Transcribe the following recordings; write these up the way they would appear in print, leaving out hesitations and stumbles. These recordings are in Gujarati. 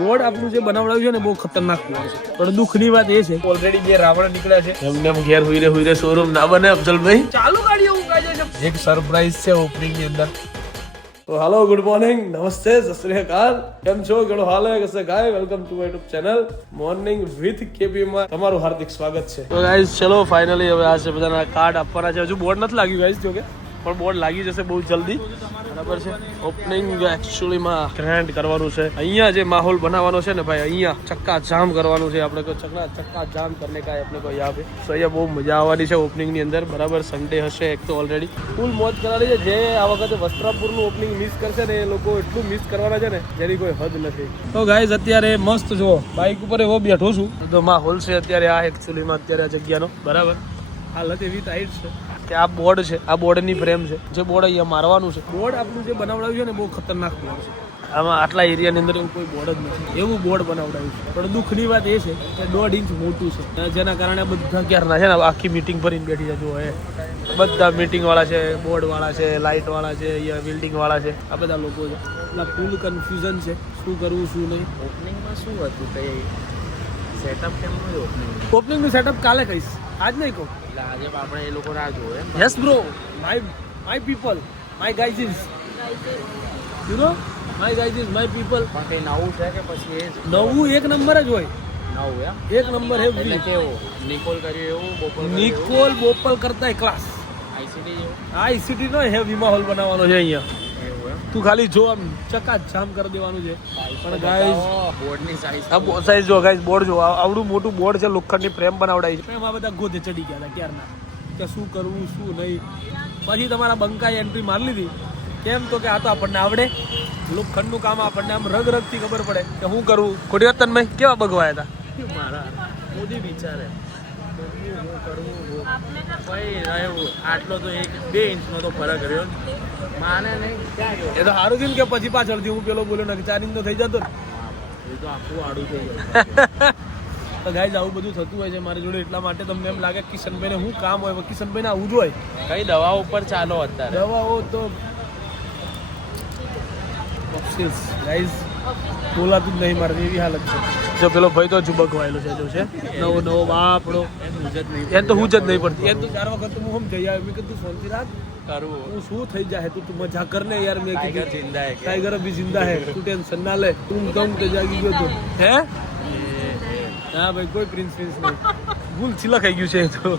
બોર્ડ આપણું જે બનાવડાવ્યું છે ને બહુ ખતરનાક બોર્ડ છે, પણ દુઃખની વાત એ છે ઓલરેડી બે રાવણ નીકળ્યા છે. એમને ઘેર હુઈ રે શોરૂમ ના બને અફઝલભાઈ. ચાલુ ગાડીઓ ઉગાડે છે. એક સરપ્રાઈઝ છે ઓપનિંગ ની અંદર. તો હાલો, ગુડ મોર્નિંગ, નમસ્તે, સત શ્રી અકાલ. કેમ છો? કેવો હાલ હે? કસે ગાય? Welcome to my YouTube channel morning with KP માં તમારું હાર્દિક સ્વાગત છે. તો ગાઈઝ ચલો ફાઇનલી હવે આ છે બધાના કાર્ડ આપવાના છે. હજુ બોર્ડ નથી લાગ્યું ગાઈઝ, જો કે પણ બોર્ડ લાગી જશે બહુ જલ્દી. બરાબર છે. ઓપનિંગ એકચ્યુઅલીમાં ગ્રેન્ડ કરવાનું છે. અહીંયા જે માહોલ બનાવવાનો છે ને ભાઈ, અહીંયા ચક્કા જામ કરવાનું છે. આપણે ચક્કા જામ કરને કા આપણે કોઈ યાદ છે. તો અહીંયા બહુ મજા આવવાની છે ઓપનિંગ ની અંદર. બરાબર, સન્ડે હશે એક તો ઓલરેડી ફૂલ મોજ કરવાની છે. જે આ વખતે વસ્ત્રાપુરનું ઓપનિંગ મિસ કરશે ને એ લોકો એટલું મિસ કરવાના છે ને જેની કોઈ હદ નથી. તો ગાઈઝ અત્યારે મસ્ત જો બાઇક ઉપર એવો બેઠો છું તો માહોલ છે અત્યારે આ એકચ્યુઅલીમાં અત્યારે આ જગ્યાનો. બરાબર, હાલત એવી ટાઈટ છે કે આ બોર્ડ છે, આ બોર્ડની ફ્રેમ છે, જે બોર્ડ અહીંયા મારવાનું છે. બોર્ડ આપણું જે બનાવડાવ્યું છે ને બહુ ખતરનાક બોર્ડ છે. આમાં આટલા એરિયાની અંદર એવું કોઈ બોર્ડ જ નથી, એવું બોર્ડ બનાવડાવ્યું છે. પણ દુઃખની વાત એ છે કે 1.5 ઇંચ મોટું છે, જેના કારણે બધા ક્યારના છે ને આખી મીટિંગ ભરીને બેઠી છે. જો એ બધા મીટિંગ વાળા છે, બોર્ડ વાળા છે, લાઇટ વાળા છે, અહીંયા બિલ્ડિંગ વાળા છે, આ બધા લોકો છે. એટલે ફૂલ કન્ફ્યુઝન છે શું કરવું શું નહીં. ઓપનિંગમાં શું હતું કઈ સેટઅપ કેમનું ઓપનિંગ? ઓપનિંગનું સેટઅપ કાલે કહીશ, આજ નહીં કહું. એટલે આજે આપણે એ લોકો રાહ જોવે. Yes bro, my people, my guys is you know my guys is my people. પણ કઈ નવું છે કે પછી એ જ નવું એક નંબર જ હોય. નવું એમ એક નંબર હે. એટલે કેવું નિકોલ કર્યું એવું બોપલ નિકોલ બોપલ કરતા ક્લાસ. આઈસીટી જેવું આ આઈસીટી નો હેવી માહોલ બનાવવાનો છે અહીંયા. એવું એમ તું ખાલી જો આમ ચકાજામ કરી દેવાનું છે. પણ ગાઈઝ બોર્ડની સાઈઝ આ સાઈઝ જો ગાઈઝ, બોર્ડ જો આવડું મોટું બોર્ડ છે, લોખંડની ફ્રેમ બનાવડાવી છે. એમાં બધા ગોધે ચડી ગયા હતા ક્યારના કે શું કરવું શું નહીં. પછી તમારા બંકાએ એન્ટ્રી મારી લીધી. કેમ તો કે આ તો આપણને આવડે, લોખંડનું કામ આપણને આમ રગ રગથી ખબર પડે કે શું કરવું. ખોટી વાત તન્મય, કેવા બગવાયા હતા મારા મોદી વિચારે આટલો તો 1-2 ઇંચનો તો ફરક રહ્યો માને નહીં. ક્યાં ગયો? એ તો સારું થયું કે પછી પાછળથી હું પેલો બોલ્યો ને 4 ઇંચ તો થઈ જતો ને. એ તો આખું આડું થઈ ગયું. તો ગાઈઝ આવું બધું થતું હોય છે મારી જોડે. એટલા માટે તમને એમ લાગે કિશનભાઈને શું કામ હોય, કિશનભાઈને આવું જ હોય. કઈ દવા ઉપર ચાલો અત્યારે દવાઓ તો ગાઈઝ બોલાતું જ નહીં મારે, એવી હાલત છે. જો પેલો ભાઈ તો જુબકવાયેલો છે, જો છે નવો બાપડો. એને તો હું જ નહીં પડતી. એને તો 4 વખત હું હમ જઈ આવ્યો. મેં કીધું શાંતિ રાખ, કરવું હું શું થઈ જાય તું મજા કર ને યાર. મેં ટાઈગર કીધું જિંદા હે ટાઈગર અભી જિંદા હે, તું ટેન્શન ના લે. તું દમ તે જાગી ગયો તો હે. હા ભાઈ, કોઈ પ્રિન્સ નહીં, ભૂલ છિલા ખાઈ ગયું છે તો.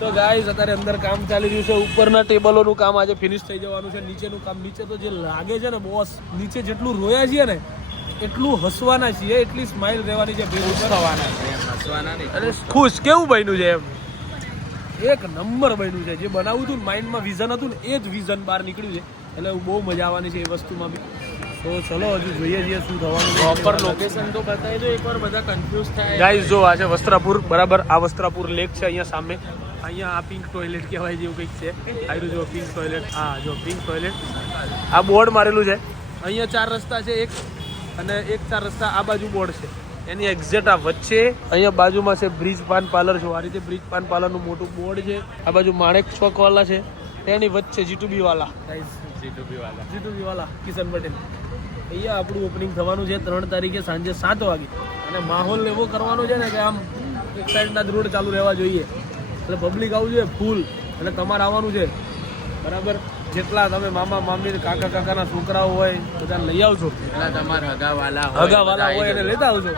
તો ગાઈઝ અત્યારે અંદર કામ ચાલી રહ્યું છે. ઉપરના ટેબલોનું કામ આજે ફિનિશ થઈ જવાનું છે. નીચેનું કામ, નીચે તો જે લાગે છે ને બોસ, નીચે જેટલું રોયા છીએ ને એટલું હસવાના છીએ, એટલી સ્માઇલ રહેવાની છે. હસવાના નહીં અને ખુશ કેવું બન્યું છે એમ, એક નંબર બન્યું છે. જે બનાવ્યું હતું માઇન્ડમાં વિઝન હતું ને એ જ વિઝન બહાર નીકળ્યું છે. એટલે બહુ મજા આવવાની છે એ વસ્તુમાં બી. તો ચલો હજુ જોઈએ છીએ શું થવાનું. પ્રોપર લોકેશન તો બતાવી દો એકવાર, બધા કન્ફ્યુઝ થાય. ગાઈઝ જો આ છે વસ્ત્રાપુર. બરાબર, આ વસ્ત્રાપુર લેક છે અહીંયા સામે. અહીંયા આ પિંક ટોયલેટ કહેવાય જેવું કંઈક છે. આવ્યું જો પિંક ટોયલેટ. હા જો પિંક ટોયલેટ. આ બોર્ડ મારેલું છે. અહીંયા 4 રસ્તા છે, એક અને 4 રસ્તા આ બાજુ બોર્ડ છે. એની એક્ઝેક્ટ આ વચ્ચે અહીંયા બાજુમાં છે બ્રિજ પાન પાર્લર. જો આ રીતે બ્રિજ પાન પાર્લરનું મોટું બોર્ડ છે. આ બાજુ માણેક ચોક વાળા છે, એની વચ્ચે જીટુબી વાળા. જીટુબી વાળા કિશન પટેલ. અહીંયા આપણું ઓપનિંગ થવાનું છે 3 તારીખે સાંજે 7 વાગે. અને માહોલ એવો કરવાનો છે ને કે આમ એક સાઈડના જ રોડ ચાલુ રહેવા જોઈએ. એટલે પબ્લિક આવવું જોઈએ ફૂલ. અને તમારે આવવાનું છે. બરાબર, જેટલા તમે મામા મામી કાકા કાકાના છોકરાઓ હોય બધાને લઈ આવજો. એટલા તમારા હગાવાલા હોય એને લેતા આવજો.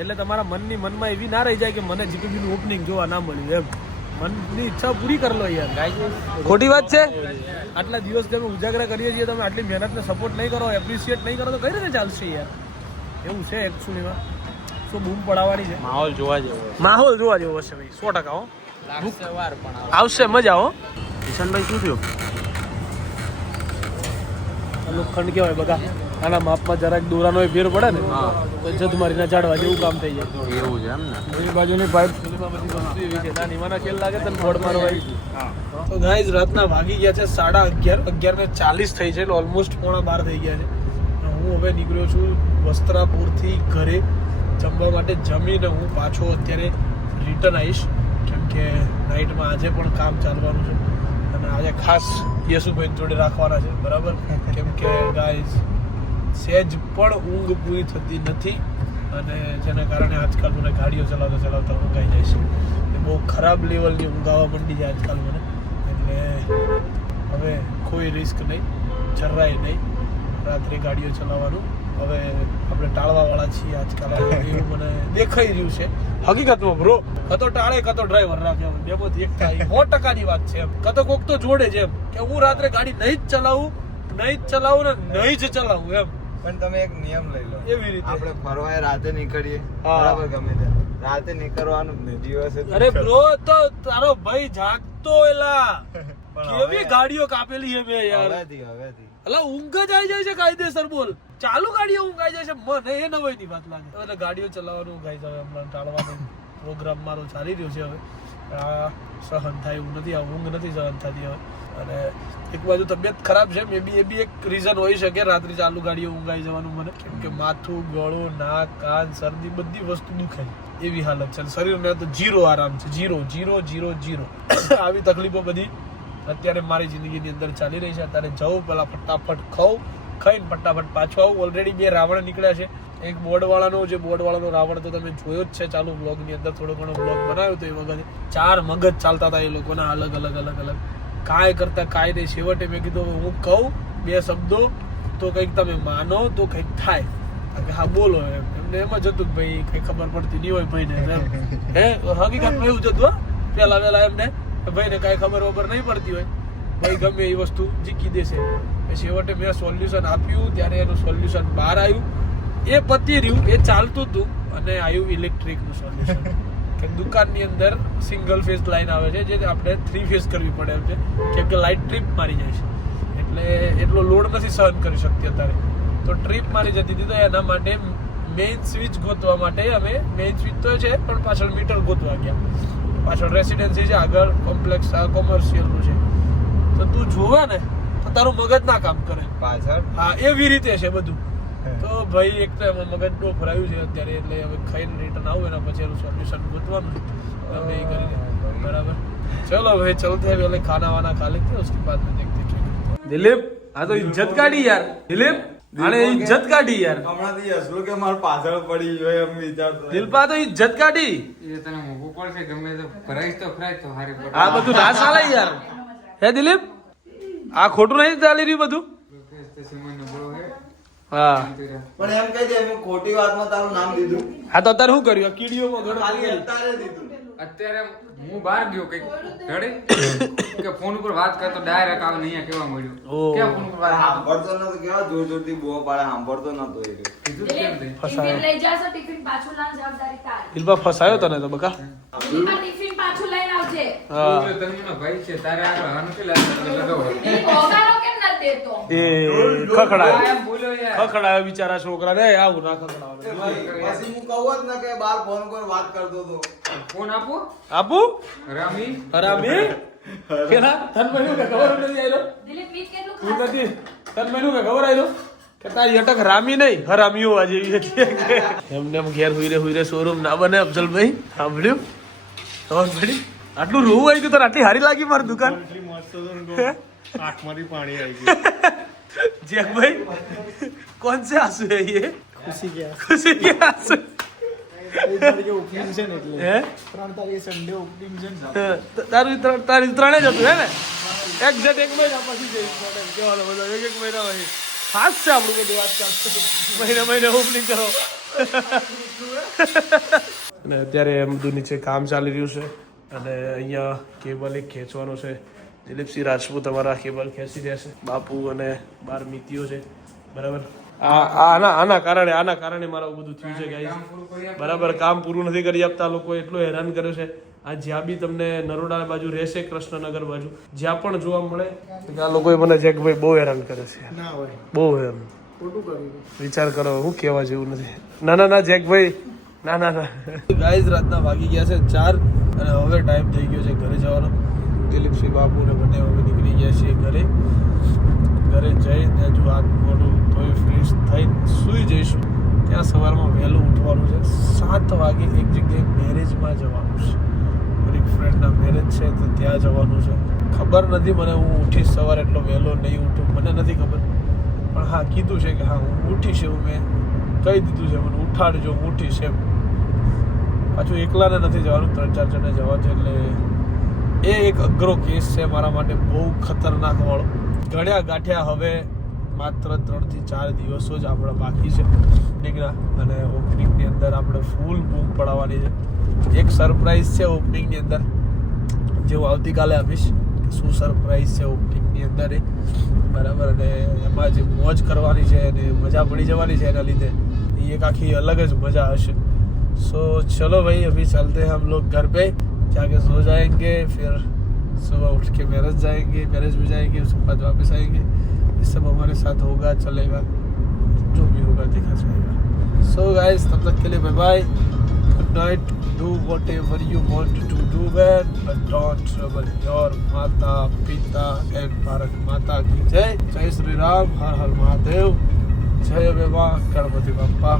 એટલે તમારા મનમાં એવી ના રહી જાય કે મને જીટુબીનું ઓપનિંગ જોવા ના મળ્યું એમ. મનની ઈચ્છા પૂરી કરી લો યાર. ખોટી વાત છે? આટલા દિવસ તમે ઉજાગરા કરીએ છીએ, તમે આટલી મહેનતને સપોર્ટ નહીં કરો, એપ્રિશિએટ નહીં કરો તો કઈ રીતે ચાલશે યાર. એવું છે એકચ્યુઅલીમાં. શું બૂમ પડાવવાની છે. માહોલ જોવા જેવો હશે ભાઈ, 100%. આવશે મજા. હો કિશનભાઈ, શું થયું? લોખંડ કહેવાય બધા. આના માપમાં જરાક દોરાનો ફેર પડે ને તો જદમારીના ઝાડવા જેવું કામ થઈ જાય. એવું છે એમ ને. એ બાજુની પાઇપ બધી વસ્તુ એવી છે. નાની માના ખેલ લાગે તને ફોડ મારવા. તો ગાઈઝ રાતના વાગી ગયા છે 11:30 થઈ છે. ઓલમોસ્ટ 11:15 થઈ ગયા છે. હું હવે નીકળ્યો છું વસ્ત્રાપુરથી ઘરે જમવા માટે. જમીને હું પાછો અત્યારે રિટર્ન આવીશ, કેમ કે નાઇટમાં આજે પણ કામ ચાલવાનું છે. અને આજે ખાસ યશુભાઈ જોડે રાખવાના છે. બરાબર, કેમ કે ગાઈઝ સહેજ પણ ઊંઘ પૂરી થતી નથી અને જેના કારણે આજકાલ મને ગાડીઓ ચલાવતા ચલાવતા ઊંઘાઈ જાય છે. એ બહુ ખરાબ લેવલની ઊંઘ આવવા માંડી છે આજકાલ મને. એટલે હવે કોઈ રિસ્ક નહીં, જરાય નહીં રાત્રે ગાડીઓ ચલાવવાનું. હવે આપણે ટાળવાવાળા છીએ આજકાલ, એવું મને દેખાઈ રહ્યું છે હકીકતમાં બ્રો. કતો ટાળે કતો ડ્રાઈવર રાખે, બેમાંથી એક થાય. 100%ની વાત છે એમ. કતો કોક તો જોડે છે એમ કે હું રાત્રે ગાડી નહીં જ ચલાવું ને નહીં જ ચલાવું એમ. પણ તમે એક નિયમ લઈ લો, એવી રીતે આપણે ફરવાય રાતે નીકળીએ, હા. બરાબર, ગમે ત્યાં રાતે નીકળવાનું જ નહીં, દિવસે. અરે બ્રો તો તારો ભાઈ જાગતો એલા પણ કેવી હવે- ગાડીઓ કાપેલી છે મેં યાર. હવેથી અલા ઊંઘ જ આવી જાય છે કાયદેસર. બોલ, ચાલુ ગાડીઓ ઊંઘ આવી જાય છે, મને એ નવાઈની વાત લાગે. એટલે ગાડીઓ ચલાવવાનું ઊંઘ આવી જાય. હમણાં ટાળવાનો પ્રોગ્રામ મારો ચાલી રહ્યો છે. હવે આ સહન થાય એવું નથી, આ ઊંઘ નથી સહન થતી હવે. અને એક બાજુ તબિયત ખરાબ છે, મે બી એ બી એક રીઝન હોઈ શકે રાત્રે ચાલુ ગાડીઓ ઊંઘ આવી જવાનું મને. કેમ કે માથું, ગળું, નાક, કાન, શરદી બધી વસ્તુ દુખે એવી હાલત છે. શરીરને તો જીરો આરામ છે, જીરો જીરો જીરો જીરો. આવી તકલીફો બધી અત્યારે મારી જિંદગીની અંદર ચાલી રહી છે. અત્યારે જવું, પેલા ફટાફટ ખાઈને ફટાફટ પાછો આવું. ઓલરેડી 2 રાવણ નીકળ્યા છે. એક બોર્ડવાળાનો રાવણ તો તમે જોયો જ છે ચાલુ બ્લોગની અંદર. થોડો ઘણો બ્લોગ બનાવ્યો તો એ વખતે 4 મગજ ચાલતા હતા એ લોકોના, અલગ અલગ કાંઈ કરતા કાંઈ નહીં. છેવટે મેં કીધું હું કહું 2 શબ્દો તો કંઈક તમે માનો તો કંઈક થાય. હા બોલો એમને એમ જ હતું કે ભાઈ કંઈ ખબર પડતી નહીં હોય ભાઈને હે. હકીકતમાં એવું જ હતું પહેલા એમને ભાઈને કાંઈ ખબર નહીં પડતી હોય, ભાઈ ગમે એ વસ્તુ જીકી દેશે. છેવટે મેં સોલ્યુશન આપ્યું ત્યારે એનું સોલ્યુશન બહાર આવ્યું. એ પતી રહ્યું, એ ચાલતું હતું અને આવ્યું ઇલેક્ટ્રિકનું સોલ્યુશન કે દુકાનની અંદર સિંગલ ફેઝ લાઈન આવે છે જે આપણે 3 ફેઝ કરવી પડે એમ છે. કેમ કે લાઇટ ટ્રીપ મારી જાય છે એટલે એટલો લોડ નથી સહન કરી શકતી અત્યારે. તો ટ્રીપ મારી જતી હતી તો એના માટે મેઇન સ્વિચ ગોતવા માટે અમે મેઇન સ્વિચ તો છે પણ પાછળ મીટર ગોતવા ગયા. પાછળ રેસિડેન્સી છે, આગળ કોમ્પ્લેક્સ કોમર્શિયલનું છે. તો તું જોવે ને તો તારું મગજ ના કામ કરે પાછળ. હા એવી રીતે છે બધું. તો ભાઈ એક તો એમાં મગજ બહુ ફરાયું છે અત્યારે. એટલે હવે ખાઈને રિટર્ન આવું એના પછી એનું સોલ્યુશન ગોતવાનું અમે એ કરી બરાબર. ચલો ભાઈ ચલતે हैं पहले खाना वाना खा लेते हैं उसके बाद में देखते हैं क्या करते हैं. દિલીપ આ તો ઇજ્જત કાઢી યાર. દિલીપ આને ઇજ્જત કાઢી યાર. હમણાંથી હસલું કે મારે પાછળ પડી ગયો એમ વિચારતો. દિલપા તો ઇજ્જત કાઢી. એ તને મોકું પડશે ગમે તો ફરાઈશ તો ફરાય તો હારી પડે. આ બધું ના ચાલે યાર. હે દિલીપ આ ખોટું નહીં ચાલી રહ્યું બધું. હા પણ એમ કહી દે મેં ખોટી વાતમાં તારું નામ દીધું. હા તો અત્યારે શું કર્યું? આ કીડીઓમાં ઘણું ખાલી કરી. અત્યારે દીધું. અત્યારે હું બહાર ગયો કઈક રડે કે ફોન ઉપર વાત કરતો ડાયરેક્ટ આવીને અહીંયા કેવા મળ્યું ઓહ. ક્યાં ફોન ઉપર વાત સાંભળતો નતો, કેવા જોર જોરથી બૂમો પાડે, સાંભળતો નતો એ. કીધું કેમ તે ફસાયો. લઈ જાશો ટિફિન પાછું લાવવાની જવાબદારી તારી. દિલપા ફસાયો તને તો બકા. દિલીપા ટિફિન પાછું લઈને આવજે. હા તું જો તને ભાઈ છે તારે આગળ હાનું કે લગાવો દિલીપ ઓગાળો કેમ નથી દેતો? એ ખખડાયો એમ બોલ્યો યાર ખખડાયો બિચારા છોકરાને. આવું ના ખખડાવાનું. પછી હું કહું જ ને કે બાર ફોન પર વાત કરતો હતો. ફોન આપો આપું રામી હરામી કેલા તન મહિનું કે ખબર નથી આયલો. દિલીપ મીઠ કેટલું તું ખાશે? નથી તન મહિનું કે ખબર આયલો કે તારી અટક રામી નહીં હરામીઓ આ જેવી હતી કે એમને એમ ઘેર હુઈ રે શોરૂમ ના બને. અફઝલભાઈ સાંભળ્યું? ખબર પડી? આટલું રોવું આવી ગયું તને? આટલી હારી લાગી મારી દુકાન? આંખમાંથી પાણી આવી ગયું. जैक भाई कौन से आंसू है ये? खुशी के आंसू. હે? તારી ત્રણે જ હતું હે ને? એક્ઝેક્ટ 1 મહિના પછી જઈશ મેડમ. કહેવાનો બધો 1 મહિના પછી ખાસ છે આપણું બધું આજકાલ. મહિને ઓપનિંગ કરો. અને અત્યારે એમ બધું નીચે કામ ચાલી રહ્યું છે અને અહીંયા કેબલ એક ખેંચવાનો છે. દિલીપસિંહ રાજપૂત અમારા કેબલ ખેંચી રહ્યા છે. બાપુ અને 12 મિતિઓ છે બરાબર. આના કારણે મારા બધું થયું છે ગાઈસ. બરાબર કામ પૂરું નથી કરી આપતા લોકો. એટલો હેરાન કર્યો છે. આ જ્યાં બી તમને નરોડા બાજુ રહેશે, કૃષ્ણનગર બાજુ જ્યાં પણ જોવા મળે આ લોકોએ મને જેકભાઈ બહુ હેરાન કરે છે. બહુ હેરાન. વિચાર કરો, હું કહેવા જેવું નથી. ના જેકભાઈ ના ગાઈસ રાતના વાગી ગયા છે 4 અને હવે ટાઈમ થઈ ગયો છે ઘરે જવાનો. દિલીપસિંહ બાપુ ને બંને હવે નીકળી ગયા છીએ ઘરે જઈને હજુ હાથ મોઢું ધોઈ ફ્રેશ થઈને સૂઈ જઈશું. ત્યાં સવારમાં વહેલું ઉઠવાનું છે. 7 વાગે એક જગ્યાએ મેરેજમાં જવાનું છે. મારી ફ્રેન્ડના મેરેજ છે તો ત્યાં જવાનું છે. ખબર નથી મને, હું ઉઠીશ સવારે એટલો વહેલો નહીં ઉઠું મને નથી ખબર. પણ હા કીધું છે કે હા હું ઉઠીશ એવું મેં કહી દીધું છે, મને ઉઠાડજો હું ઉઠીશ એમ. પાછું એકલાને નથી જવાનું, 3-4 જણે જવા છે, એટલે એ એક અઘરો કેસ છે મારા માટે, બહુ ખતરનાક વાળો. ઘડ્યા ગાંઠ્યા હવે માત્ર 3 થી 4 દિવસો જ આપણા બાકી છે ઓપનિંગના, અને ઓપનિંગની અંદર આપણે ફૂલ બૂમ પડાવવાની છે. એક સરપ્રાઈઝ છે ઓપનિંગની અંદર, જેવું આવતીકાલે આપીશ કે શું સરપ્રાઈઝ છે ઓપનિંગની અંદર એ, બરાબર. અને એમાં જે મોજ કરવાની છે અને મજા પડી જવાની છે એના લીધે એ એક આખી અલગ જ મજા હશે. सो चलो भाई अभी चलते हैं हम लोग घर पे, जाके सो जाएंगे, फिर सुबह उठ के मैरिज जाएंगे, मैरिज में जाएंगे, उसके बाद वापस आएंगे. ये सब हमारे साथ होगा, चलेगा, जो भी होगा देखा जाएगा. सो गाइस तब तक के लिए bye bye, good night, do whatever you want to do man, but don't trouble your माता पिता एंड भारत माता की जय. जय श्री राम, हर हर महादेव, जय अम्बे मां, गणपति बप्पा.